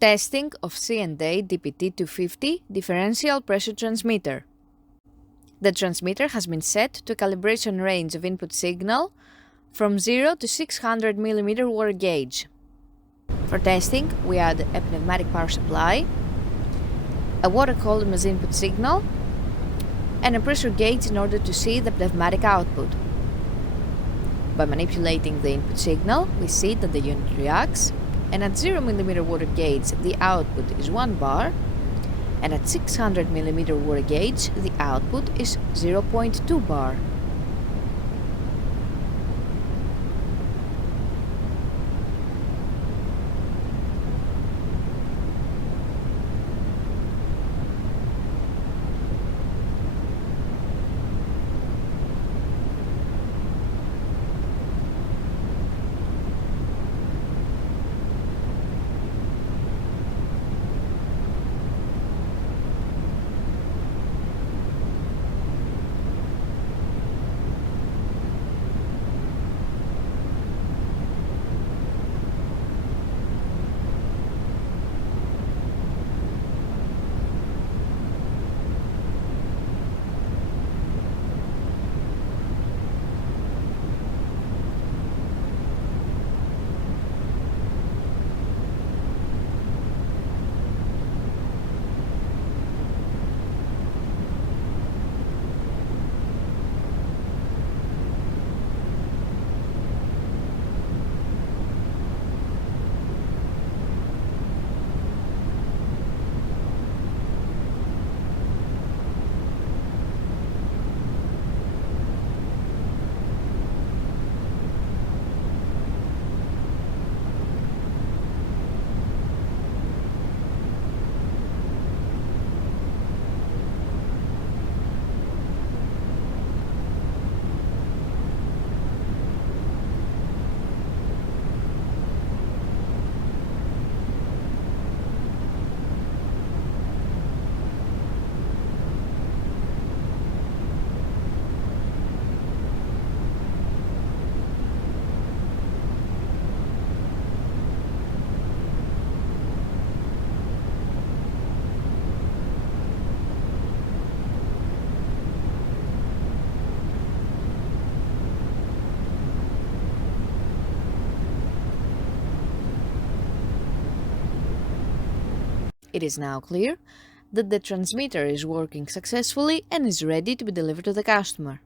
Testing of C&A DPT-250 Differential Pressure Transmitter. The transmitter has been set to a calibration range of input signal from 0 to 600 mm water gauge. For testing, we add a pneumatic power supply, a water column as input signal, and a pressure gauge in order to see the pneumatic output. By manipulating the input signal, we see that the unit reacts, and at 0 mm water gauge the output is 1 bar, and at 600 mm water gauge the output is 0.2 bar. It is now clear that the transmitter is working successfully and is ready to be delivered to the customer.